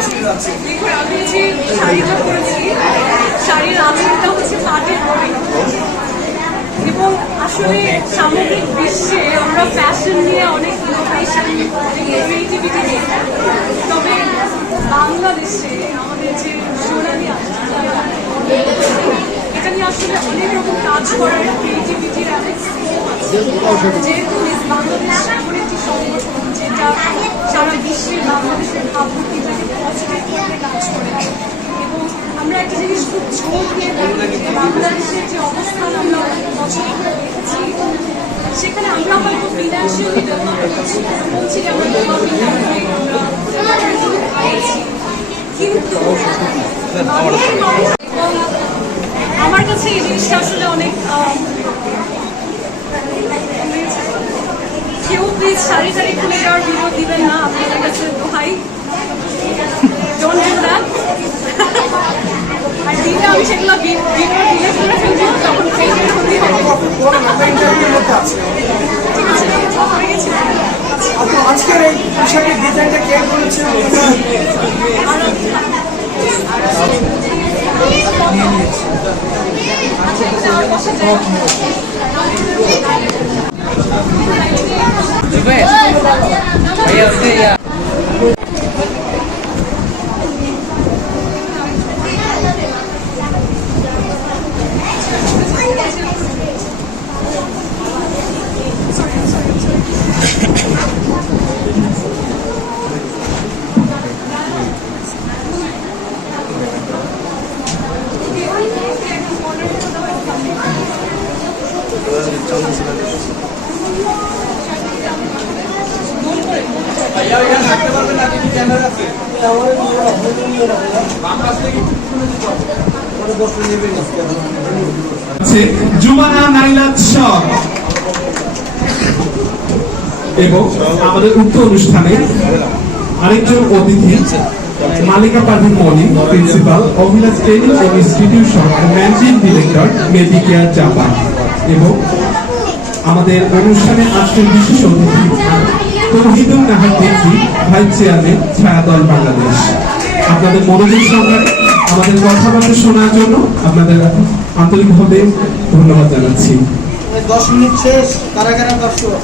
আমি যে শাড়িটা পরেছি শাড়ির আঁচলটা হচ্ছে পাটের বড়ি এবং আসলে সামগ্রিক বিশ্বে আমরা ফ্যাশন নিয়ে অনেক ইনোভেশন ক্রিয়েটিভিটি দেখি তবে বাংলাদেশে আমাদের যে সোনালি নিয়ে আসলে অনেক রকম কাজ করার ক্রিয়েটিভিটির অনেক যেহেতু বাংলাদেশ এমন একটি সংগঠন সারা এবং আমরা একটা জিনিস খুব জোর দিয়ে বাংলাদেশের যে অবস্থান আমরা অনেক বছর সেখানে আমরা হয়তো আমরা কাছে এই জিনিসটা আসলে অনেক কেউ প্লিজ শাড়ি টাড়ি আপনাদের কাছে দোহাই ডোন্ট ডু দ্যাট আর দিলে আমি সেগুলো ভিডিও ডিলেট করে ফেলব তখন ফেসবুকে ক্ষতি হবে ইন্টারভিউর মধ্যে আছে ঠিক আছে হয়ে গেছে আজকের এই পোশাকের ডিজাইনটা কে করেছে আছে এবং আমাদের উক্ত অনুষ্ঠানে আরেকজন অতিথি, Malika Parvin Moni, principal, Abhilash training institution managing director Medicare Japan এবং আমাদের অনুষ্ঠানে আসছেন বিশেষ অতিথি তৌহিদুল নাহার দেখি ভাইস চেয়ারম্যান ছায়াদল বাংলাদেশ। আপনাদের মনোযোগ সঙ্গে আমাদের কথাবার্তা শোনার জন্য আপনাদের আন্তরিকভাবে ধন্যবাদ জানাচ্ছি। দশ মিনিট শেষ দর্শক।